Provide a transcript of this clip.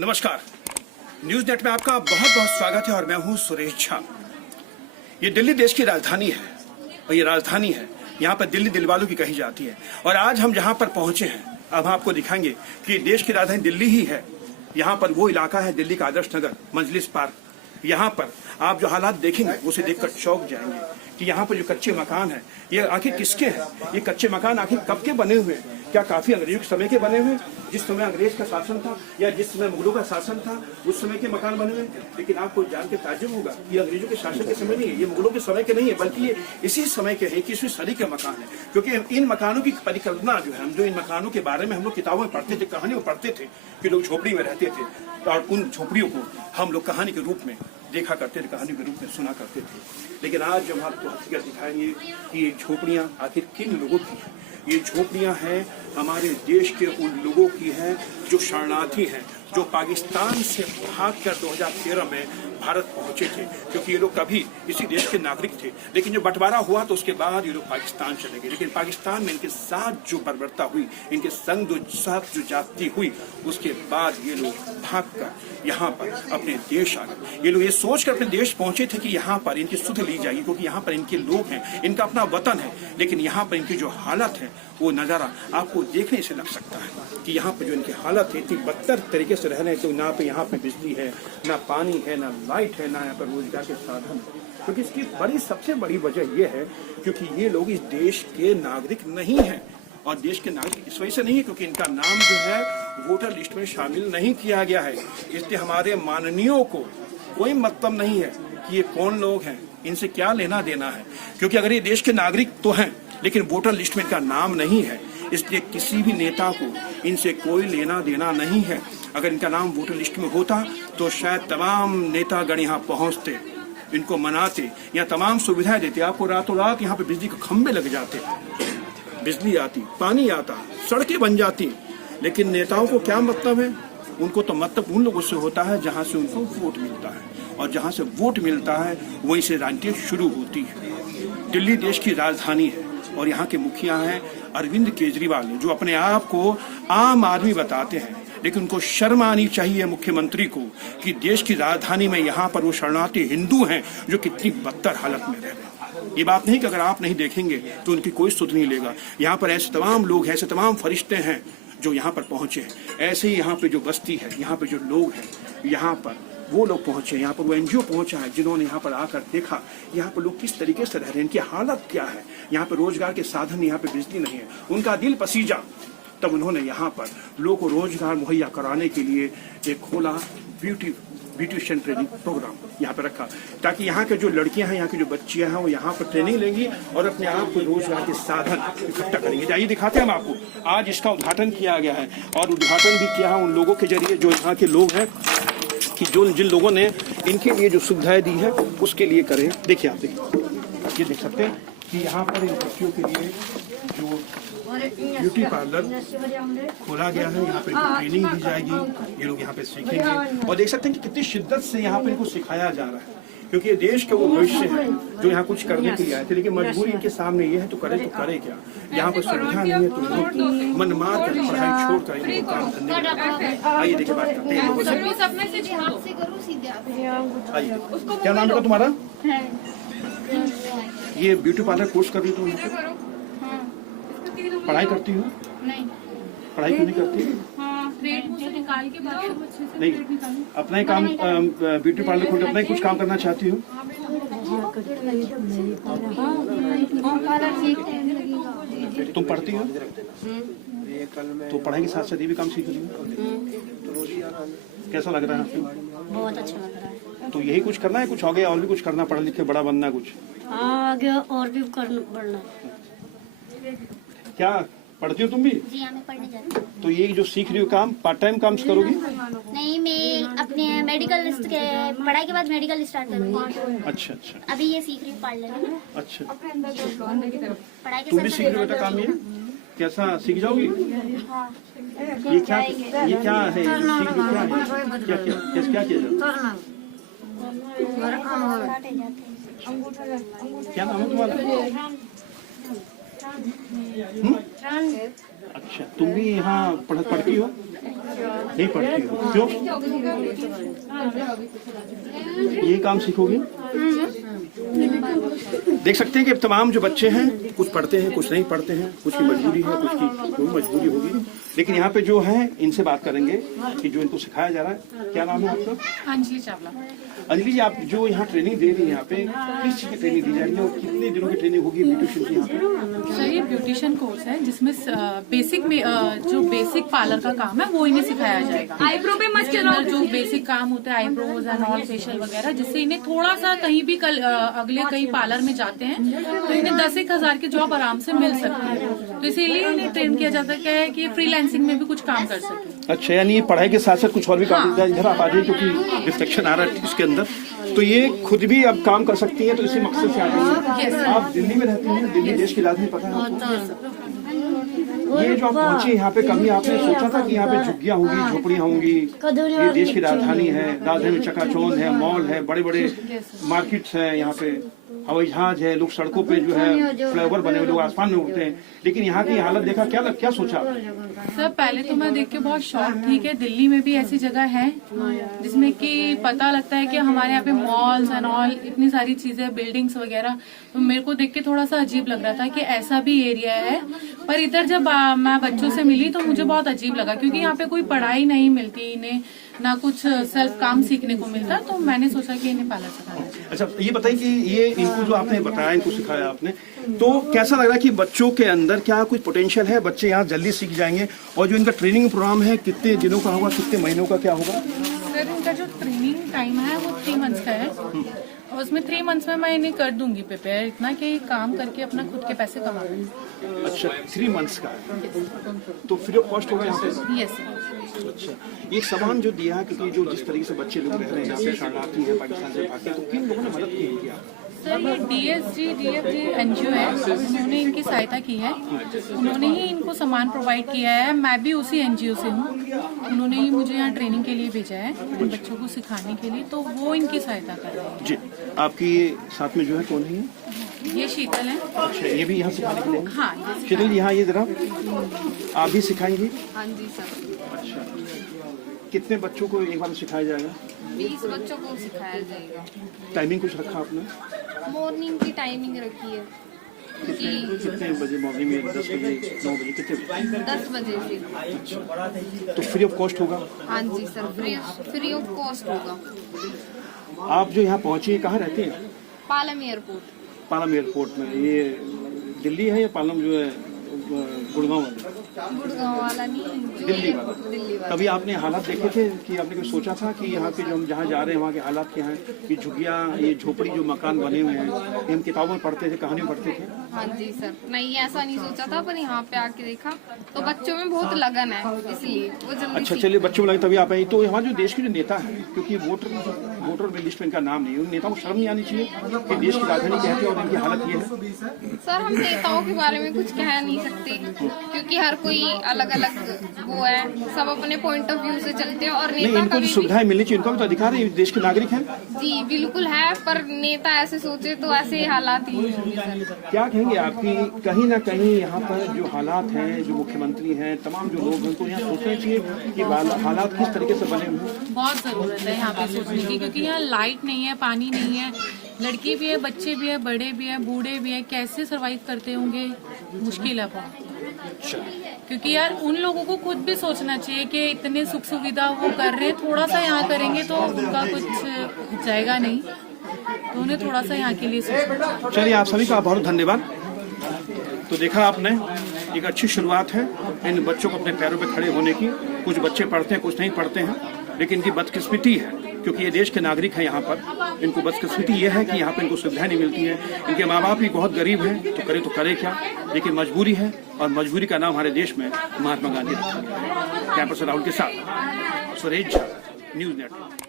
नमस्कार, news net में आपका बहुत बहुत स्वागत है और मैं हूं सुरेश झा। ये दिल्ली देश की राजधानी है और ये राजधानी है, यहाँ पर दिल्ली दिलवालों की कही जाती है। और आज हम जहाँ पर पहुंचे हैं, अब आपको दिखाएंगे कि देश की राजधानी दिल्ली ही है। यहाँ पर वो इलाका है दिल्ली का आदर्श नगर मजलिस पार्क। यहाँ पर आप जो हालात देखेंगे उसे देखकर चौंक जाएंगे कि यहाँ पर जो कच्चे मकान हैं ये आखिर किसके हैं। ये कच्चे मकान आखिर कब के बने हुए हैं? क्या काफी अंग्रेजों के समय के बने हुए, जिस समय अंग्रेज का शासन था या जिस समय मुगलों का शासन था उस समय के मकान बने हुए? लेकिन आपको जान के ताज्जुब होगा ये अंग्रेजों के शासन के समय नहीं है, ये मुगलों के समय के नहीं है, बल्कि ये इसी समय के है, 21वीं सदी के मकान है। क्योंकि इन मकानों की परिकल्पना जो है, हम जो इन मकानों के बारे में हम लोग किताबों में पढ़ते थे, कहानियों में पढ़ते थे कि लोग झोपड़ी में रहते थे और उन झोपड़ियों को हम लोग कहानी के रूप में देखा करते थे, कहानी के रूप में सुना करते थे। लेकिन आज जब हम आपको हकीकत दिखाएंगे कि ये झोपड़ियाँ आखिर किन लोगों की हैं। ये झोपड़ियाँ हैं हमारे देश के उन लोगों की हैं जो शरणार्थी हैं, जो पाकिस्तान से भागकर 2013 में भारत पहुंचे थे। क्योंकि ये लोग कभी इसी देश के नागरिक थे, लेकिन जब बंटवारा हुआ तो उसके बाद ये लोग पाकिस्तान चले गए। लेकिन पाकिस्तान में इनके साथ जो बर्बरता हुई, इनके संग जो साथ जो जाति हुई, उसके बाद ये लोग भागकर यहाँ पर अपने देश आ गए। ये लोग ये सोचकर अपने देश पहुंचे थे कि यहाँ पर इनकी सुध ली जाएगी, क्योंकि यहाँ पर इनके लोग हैं, इनका अपना वतन है। लेकिन यहाँ पर इनकी जो हालत है वो नज़ारा आपको देखने से लग सकता है कि यहाँ पर जो इनकी हालत है, इतनी बदतर तरीके से रह रहे हैं। तो ना पे यहाँ पे बिजली है, ना पानी है, ना लाइट है, ना यहाँ पर रोजगार के साधन है। क्योंकि इसकी सबसे बड़ी वजह यह है क्योंकि ये लोग इस देश के नागरिक नहीं हैं। और देश के नागरिक इस वजह से नहीं है क्योंकि इनका नाम जो है वोटर लिस्ट में शामिल नहीं किया गया है। इसलिए हमारे माननीयों को कोई मतलब नहीं है कि ये कौन लोग हैं, इनसे क्या लेना देना है। क्योंकि अगर ये देश के नागरिक तो हैं लेकिन वोटर लिस्ट में इनका नाम नहीं है, इसलिए किसी भी नेता को इनसे कोई लेना देना नहीं है। अगर इनका नाम वोटर लिस्ट में होता तो शायद तमाम नेतागण यहाँ पहुँचते, इनको मनाते या तमाम सुविधाएं देते। आपको रातों रात यहाँ पे बिजली के खंभे लग जाते, बिजली आती, पानी आता, सड़कें बन जाती। लेकिन नेताओं को क्या मतलब है? उनको तो मतलब उन लोगों से होता है जहाँ से उनको वोट मिलता है, और जहाँ से वोट मिलता है वहीं से राजनीति शुरू होती है। दिल्ली देश की राजधानी है और यहाँ के मुखिया हैं अरविंद केजरीवाल, जो अपने आप को आम आदमी बताते हैं। लेकिन उनको शर्म आनी चाहिए मुख्यमंत्री को कि देश की राजधानी में यहाँ पर वो शरणार्थी हिंदू हैं जो कितनी बदतर हालत में रह रहे हैं। ये बात नहीं कि अगर आप नहीं देखेंगे तो उनकी कोई सुध नहीं लेगा। यहाँ पर ऐसे तमाम लोग हैं, ऐसे तमाम फरिश्ते हैं जो यहाँ पर पहुँचे हैं। ऐसे ही यहाँ पे जो बस्ती है, यहाँ पे जो लोग हैं, यहाँ पर वो लोग पहुँचे, यहाँ पर वो एनजीओ पहुँचा है जिन्होंने यहाँ पर आकर देखा यहाँ पर लोग किस तरीके से रह रहे हैं, इनकी हालत क्या है। यहाँ पर रोजगार के साधन, यहाँ पे बिजली नहीं है, उनका दिल पसीजा। तब उन्होंने यहाँ पर लोगों को रोजगार मुहैया कराने के लिए एक खोला ब्यूटिशियन ट्रेनिंग प्रोग्राम यहाँ पर रखा, ताकि यहाँ के जो लड़कियाँ हैं, यहाँ की जो बच्चियाँ हैं वो यहाँ पर ट्रेनिंग लेंगी और अपने आप को रोजगार के साधन इकट्ठा करेंगे। जाइए दिखाते हैं हम आपको। आज इसका उद्घाटन किया गया है और उद्घाटन भी किया है उन लोगों के जरिए जो यहाँ के लोग हैं, कि जो जिन लोगों ने इनके लिए जो सुविधाएं दी है उसके लिए करें। देखिए आप देखिए, ये देख सकते हैं कि यहाँ पर इन बच्चियों के लिए जो ब्यूटी पार्लर खोला गया है, यहाँ पे ट्रेनिंग दी जाएगी, ये लोग यहाँ पे सीखेंगे। और देख सकते हैं कि कितनी शिद्दत से यहाँ पे इनको सिखाया जा रहा है, क्योंकि ये देश के वो भविष्य है जो यहाँ कुछ करने के लिए आए थे। लेकिन मजबूरी इनके सामने ये है तो करे क्या। यहाँ पर सुविधा नहीं है तो मन मार कर पढ़ाई छोड़ कर इनको काम करने लगे। आइए देखिए बात करते हैं लोगों से। आइए, क्या नाम है तुम्हारा? ये ब्यूटी पार्लर कोर्स कर रही हो तुम? पढ़ाई करती हो? नहीं। पढ़ाई क्यों नहीं करती? नहीं, अपना ही काम ब्यूटी पार्लर खोल के अपना ही कुछ काम करना चाहती हो? तुम पढ़ती हो तो पढ़ाई के साथ साथ ये भी काम सीख रही हो? कैसा लग रहा है आपको? बहुत अच्छा लग रहा है। तो यही कुछ करना है, कुछ आगे और भी कुछ करना, पढ़ लिख के बड़ा बनना है कुछ? आगे और भी बढ़ना। क्या पढ़ती हो तुम भी? जी हाँ, मैं पढ़ने जाती हूँ। तो ये जो सीख रही हो काम पार्ट टाइम काम करोगी? नहीं, मैं अपने मेडिकल के पढ़ाई के बाद मेडिकल स्टार्ट करूँगी। अच्छा अच्छा, अभी ये सीख रही हूँ पार्लर। अच्छा, पढ़ाई के तुम भी सीख रही हो बेटा काम? ये कैसा सीख जाओगी? हाँ। ये क्या है? सीख रही क्या है? क्या किया जाता है? क्या नाम है तुम्हारा? अच्छा, तुम भी यहाँ पढ़ती हो? नहीं पढ़ती हो, क्यों? यही काम सीखोगे? देख सकते हैं कि अब तमाम जो बच्चे हैं कुछ पढ़ते हैं, कुछ नहीं पढ़ते हैं, कुछ की मजबूरी है, कुछ की कोई मजबूरी होगी, लेकिन यहाँ पे जो है इनसे बात करेंगे कि जो इनको सिखाया जा रहा है। क्या नाम है आपका? अंजलि चावला। अंजलि जी, आप जो यहाँ ट्रेनिंग दे रही हैं, यहाँ पे किस चीज़ की ट्रेनिंग दी जा रही है और कितने दिनों की ट्रेनिंग होगी ब्यूटिशियन की यहाँ पे? सर ये ब्यूटिशियन कोर्स है जिसमें बेसिक में जो बेसिक पार्लर का काम है वो इन्हें सिखाया जाएगा। आईब्रो पे मत चलो, जो बेसिक काम होता है आईब्रोज एंड ऑल फेशियल वगैरह, जिससे इन्हें थोड़ा सा कहीं भी अगले कहीं पार्लर में जाते हैं तो इन्हें 10-1 हज़ार की जॉब आराम से मिल सकती है। तो इसीलिए इन्हें ट्रेन किया जाता है कि फ्रीलांसिंग में भी कुछ काम कर सके। अच्छा, यानी पढ़ाई के साथ साथ कुछ और भी काम होता है। इधर आप आ जाइए क्योंकि रिफ्लेक्शन आ रहा है इसके अंदर। तो ये खुद भी अब काम कर सकती है, तो इसी मकसद से आ रही है। आप दिल्ली में रहती हैं, दिल्ली देश की राजधानी, पता है आपको? ये जो आप पहुंचे यहाँ पे, कभी आपने सोचा था कि यहाँ पे झुग्गियाँ होंगी, झोपड़ियाँ होंगी? ये देश की राजधानी है, राजधानी में चकाचौंध है, मॉल है, बड़े बड़े मार्केट्स हैं, यहाँ पे हवाई जहाज है, लोग सड़कों पे जो है फ्लाईओवर बने हुए, लोग आसमान में उड़ते हैं, लेकिन यहाँ की हालत देखा, क्या सोचा? सर पहले तो मैं देख के बहुत शॉक थी कि दिल्ली में भी ऐसी जगह है जिसमें कि पता लगता है कि हमारे यहाँ पे मॉल्स एंड ऑल इतनी सारी चीजें, बिल्डिंग्स वगैरह। तो मेरे को देख के थोड़ा सा अजीब लग रहा था कि ऐसा भी एरिया है। पर इधर जब मैं बच्चों से मिली तो मुझे बहुत अजीब लगा, क्योंकि यहाँ पे कोई पढ़ाई नहीं मिलती इन्हें, ना कुछ सेल्फ काम सीखने को मिलता। तो मैंने सोचा कि इन्हें पार्लर सिखाना चाहिए। अच्छा, ये बताइए कि ये इनको जो आपने बताया, इनको सिखाया आपने, तो कैसा लग रहा है कि बच्चों के अंदर क्या कुछ पोटेंशियल है? बच्चे यहाँ जल्दी सीख जाएंगे? और जो इनका ट्रेनिंग प्रोग्राम है कितने दिनों का होगा, कितने महीनों का क्या होगा? सर इनका जो ट्रेनिंग टाइम है वो 3 मंथ्स का है, और उसमें 3 मंथ्स में मैं इन्हें कर दूंगी प्रिपेयर इतना कि काम करके अपना खुद के पैसे कमा लें। अच्छा, 3 मंथ्स का तो फ्री ऑफ कॉस्ट होगा यहाँ पे? Yes sir. अच्छा, ये सामान जो दिया है, क्योंकि जो जिस तरीके से बच्चे लोग रह रहे हैं यहाँ पे, शरणार्थी है, पाकिस्तान से भागे, तो किन लोगों ने मदद की है क्या? सर ये DFG NGO है, उन्होंने इनकी सहायता की है, उन्होंने ही इनको सामान प्रोवाइड किया है। मैं भी उसी NGO से हूँ, उन्होंने ही मुझे यहाँ ट्रेनिंग के लिए भेजा है इन बच्चों को सिखाने के लिए, तो वो इनकी सहायता कर रहे हैं। जी, आपकी साथ में जो है कौन है? ये शीतल है। अच्छा, ये भी यहाँ सिखाने के लिए? हाँ शीतल जी, यहाँ ये जरा आप भी सिखाएंगी? हाँ जी सर। अच्छा, कितने बच्चों को एक बार सिखाया जाएगा? 20 बच्चों को सिखाया जाएगा। टाइमिंग कुछ रखा आपने? मॉर्निंग की टाइमिंग रखी है कितने बजे? मॉर्निंग में 10 बजे, 9 बजे, कितने? 10 बजे से। तो फ्री ऑफ कॉस्ट होगा? हाँ जी सर, फ्री ऑफ कॉस्ट होगा। आप जो यहाँ पहुँची, कहाँ रहते हैं? पालम एयरपोर्ट। पालम एयरपोर्ट में। ये दिल्ली है या पालम जो है गुड़गांव वाला? गुड़गांव वाला नहीं, जो दिल्ली वाला। दिल्ली वाला। कभी आपने हालात देखे थे कि आपने कोई सोचा था कि यहाँ पे जो हम जहाँ जा रहे हैं वहाँ के हालात क्या हैं? ये झुग्गियाँ, ये झोपड़ी जो मकान बने हुए हैं, ये हम किताबों में पढ़ते थे, कहानियों में पढ़ते थे। हाँ जी सर, नहीं ऐसा नहीं सोचा था, पर यहाँ पे आके देखा तो बच्चों में बहुत लगन है, इसलिए वो जल्दी अच्छा, सीख- चलिए, बच्चों को लगे तभी आप आई। तो हमारे जो देश के जो नेता हैं, क्योंकि वोटर में लिस्ट में इनका नाम नहीं है, उन नेताओं को शर्म नहीं आनी चाहिए कि देश की राजधानी कहते हैं और इनकी हालत ये है? सर हम नेताओं के बारे में कुछ कह नहीं सकते, क्योंकि हर कोई अलग अलग वो है, सब अपने पॉइंट ऑफ व्यू से चलते हैं। और नहीं, नेता इनको जो कभी भी सुविधाएं मिलनी चाहिए, इनको भी तो अधिकार है, देश के नागरिक हैं। जी बिल्कुल है, पर नेता ऐसे सोचे तो ऐसे हालात ही होंगे सर। क्या कहेंगे आपकी, कहीं ना कहीं यहाँ पर जो हालात हैं, जो मुख्यमंत्री हैं, तमाम जो लोग हैं, उनको यहाँ सोचना चाहिए कि हालात किस तरीके से बने हुए हैं। बहुत जरूरत है यहाँ पे सोचने की, क्योंकि यहाँ लाइट नहीं है, पानी नहीं है, लड़की भी है, बच्चे भी है, बड़े भी है, बूढ़े भी है, कैसे सरवाइव करते होंगे, मुश्किल है बहुत। क्योंकि यार उन लोगों को खुद भी सोचना चाहिए कि इतने सुख सुविधा वो कर रहे हैं, थोड़ा सा यहाँ करेंगे तो उनका कुछ जाएगा नहीं, तो उन्हें थोड़ा सा यहाँ के लिए सोचना चाहिए। चलिए, आप सभी का बहुत धन्यवाद। तो देखा आपने, एक अच्छी शुरुआत है इन बच्चों को अपने पैरों पे खड़े होने की। कुछ बच्चे पढ़ते हैं, कुछ नहीं पढ़ते हैं, लेकिन इनकी बदकिस्मती है, क्योंकि ये देश के नागरिक हैं यहाँ पर। इनको बदकिस्मती ये है कि यहाँ पर इनको सुविधाएं नहीं मिलती हैं। इनके माँ बाप भी बहुत गरीब हैं, तो करे क्या, लेकिन मजबूरी है, और मजबूरी का नाम हमारे देश में महात्मा गांधी रखा है। कैंपस राहुल के साथ सुरेश झा, न्यूज़ नेटवर्क।